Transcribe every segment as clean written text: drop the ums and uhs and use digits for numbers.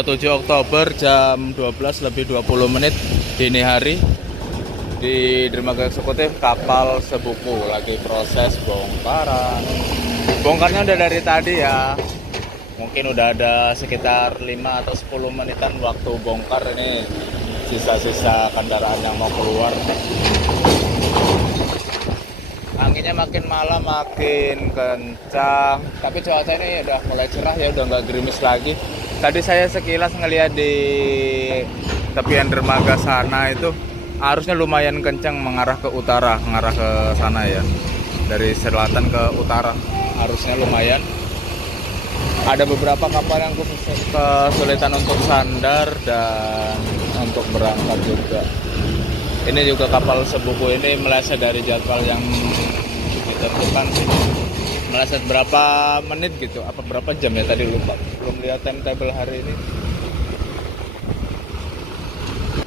27 Oktober jam 12 lebih 20 menit dini hari di dermaga eksekutif kapal Sebuku lagi proses bongkaran. Bongkarnya udah dari tadi ya. Mungkin udah ada sekitar 5 atau 10 menitan waktu bongkar. Ini sisa-sisa kendaraan yang mau keluar. Anginnya makin malam makin kencang, tapi cuaca ini udah mulai cerah ya, udah nggak gerimis lagi. Tadi saya sekilas ngeliat di tepian dermaga sana itu arusnya lumayan kencang mengarah ke utara, mengarah ke sana ya. Dari selatan ke utara arusnya lumayan. Ada beberapa kapal yang kesulitan untuk sandar dan untuk berangkat juga. Ini juga kapal Sebuku ini meleset dari jadwal yang ditentukan sih. Meleset berapa menit gitu, apa berapa jam ya tadi lupa. Belum lihat timetable hari ini.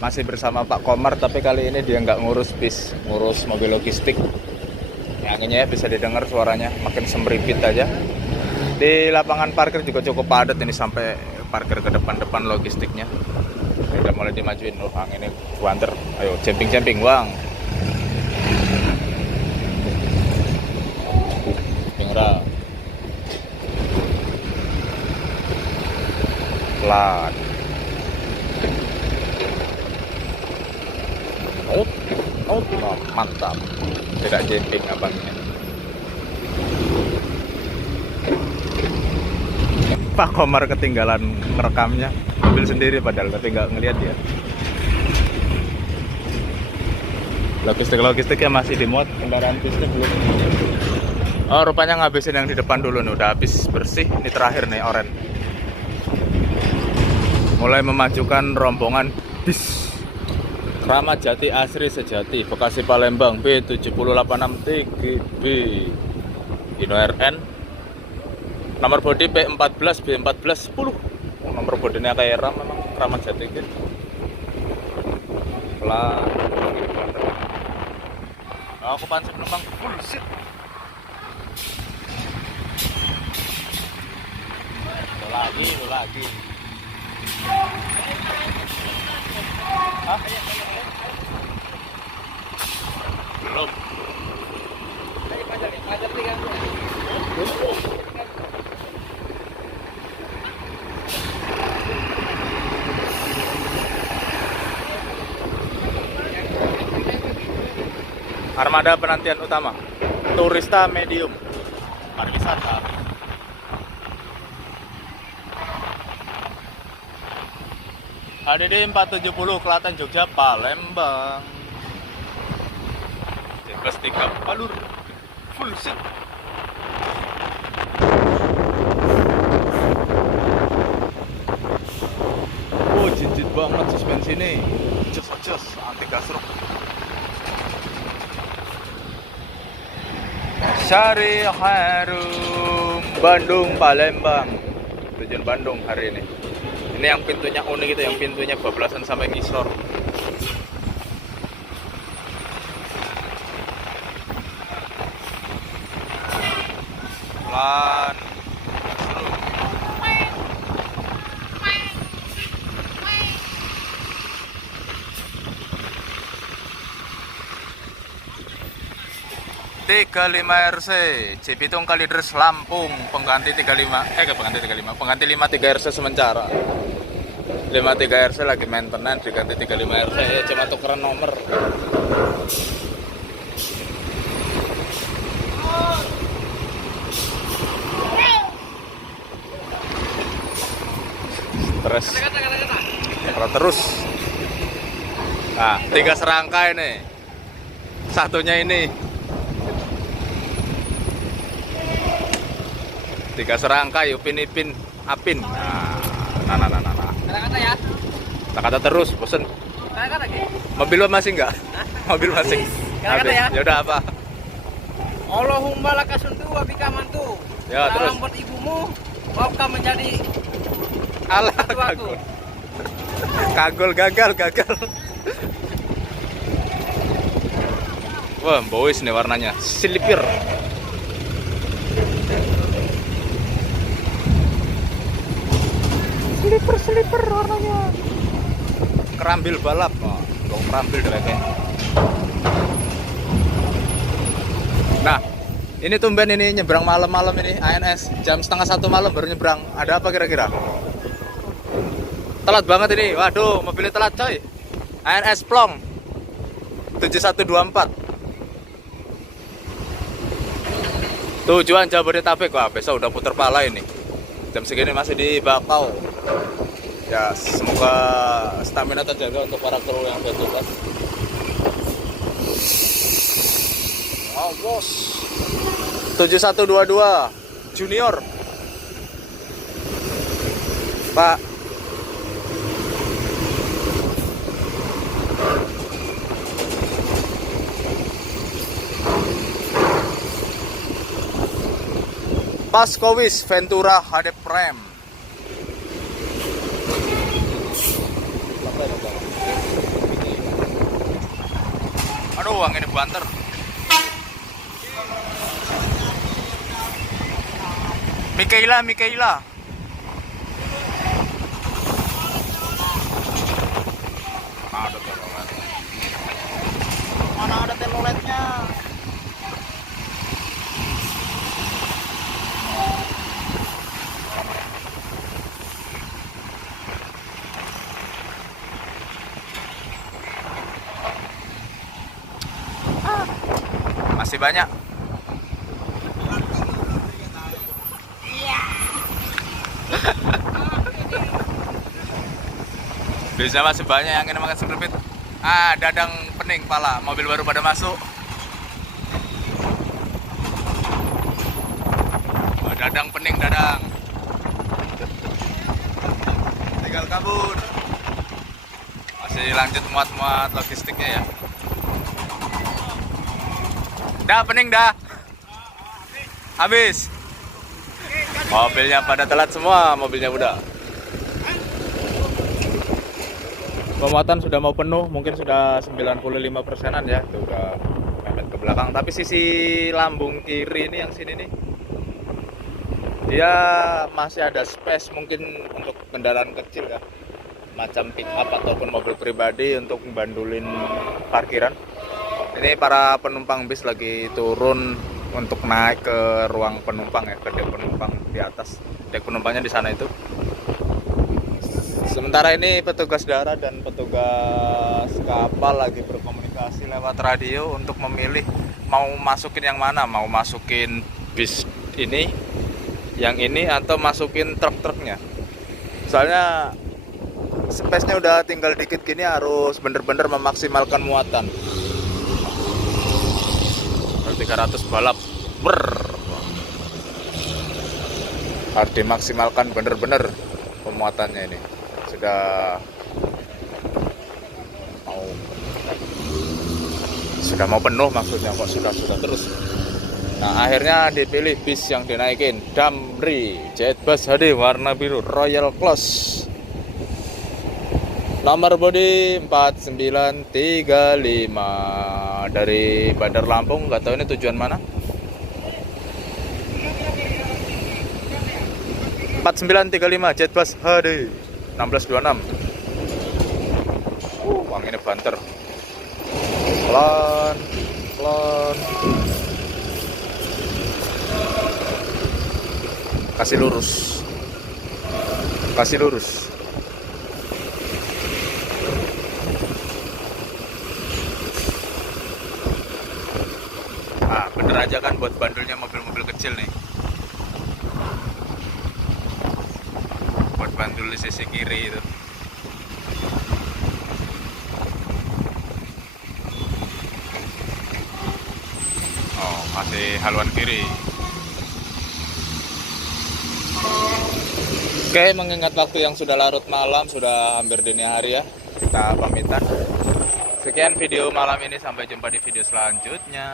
Masih bersama Pak Komar, tapi kali ini dia nggak ngurus bis, ngurus mobil logistik. Ya, anginnya ya bisa didengar suaranya, makin semripit aja. Di lapangan parkir juga cukup padat ini sampai parkir ke depan-depan logistiknya. Udah mulai dimajuin loh, anginnya buanter. Ayo camping-camping bang. Pingra. Pelan. Oh, mantap. Tidak camping abangnya. Pak Komar ketinggalan merekamnya, mobil sendiri padahal ketinggal ngeliat dia. Logistiknya masih dimuat, kendaraan bisnya belum. Oh, rupanya ngabisin yang di depan dulu nih, udah habis bersih. Ini terakhir nih oren. Mulai memajukan rombongan bis Kramat Jati Asri Sejati Bekasi Palembang B7086TGB Ino RN. Nomor bodi P14 B14 10. Nomor bodinya kayak RAM memang Kramat Jati gitu. Pelan. Okupansi penumpang full seat. Itu lagi. Hah? Belum. Armada penantian utama Turista Medium pariwisata. HDD 470 Klaten Jogja Palembang. Plus 3 alur full seat. Oh, jinjit banget suspensi ini. Jos anti gasruk. Sari Harum Bandung Palembang. Tujuan Bandung hari ini. Ini yang pintunya unik itu, yang pintunya bablasan sampai ngisor. Pelan. 35 RC Cibitung Kalideres Lampung pengganti 35 pengganti 53 RC sementara. 53 RC lagi maintenance diganti 35 RC ya, cuma tukeran nomor. Terus nah 3 serangkai nih, satunya ini 3 serangkai Upin Ipin Apin. Nah. Kata-kata ya. Kata terus, bosen. Kata-kata gitu. Mobil lo masih enggak? Mobil masih. Kata-kata ya. Ya udah apa? Allahumma lakasuntu wa bika mantu. Ya, terus. Salam buat ibumu, maukah menjadi Alah, gagal. Wah, boys nih warnanya silipir. Slipper warnanya. Kerambil balap. Oh, kerambil kayaknya. Nah, ini tumben ini nyebrang malam-malam ini ANS jam setengah 1 malam baru nyebrang. Ada apa kira-kira? Telat banget ini. Waduh, mobilnya telat coy. ANS Plong 7124. Tujuan Jabodetabek. Wah, besok udah puter pala ini. Jam segini masih di Bakau. Ya, semoga stamina terjaga untuk para kru yang bertugas. Oh, bos. 7122 Junior. Pak. Paskowis Ventura HD Prime. Aduh, uang ini banter. Mikaela. Mana ada teloletnya? Masih banyak. Bisa masih banyak yang ingin makan sempit. Dadang pening pala, mobil baru pada masuk. Dadang pening dadang. Tinggal kabur. Masih lanjut muat-muat logistiknya ya. Dah pening dah. Habis. Mobilnya pada telat semua, mobilnya udah. Pemuatan sudah mau penuh, mungkin sudah 95%-an ya. Itu udah mepet ke belakang. Tapi sisi lambung kiri ini yang sini nih, dia masih ada space mungkin untuk kendaraan kecil ya, macam pick up ataupun mobil pribadi untuk membandulin parkiran. Ini para penumpang bis lagi turun untuk naik ke ruang penumpang ya, ke dek penumpang di atas. Dek penumpangnya di sana itu. Sementara ini petugas darat dan petugas kapal lagi berkomunikasi lewat radio untuk memilih mau masukin yang mana, mau masukin bis ini, yang ini, atau masukin truk-truknya. Soalnya space-nya udah tinggal dikit gini, harus bener-bener memaksimalkan muatan. 300 balap harus dimaksimalkan bener-bener pemuatannya ini. Sudah mau penuh maksudnya, kok sudah terus. Nah, akhirnya dipilih bis yang dinaikin, Damri Jetbus HD warna biru Royal Class. Nomor bodi 4935 dari Bandar Lampung, nggak tahu ini tujuan mana. 4935 Jetbus HD 1626. Uang ini banter. Pelan. Kasih lurus. Bener aja kan buat bandulnya mobil-mobil kecil nih. Buat bandul di sisi kiri itu. Oh, masih haluan kiri. Oke, mengingat waktu yang sudah larut malam, sudah hampir dini hari ya, kita pamitan. Sekian video malam ini, sampai jumpa di video selanjutnya.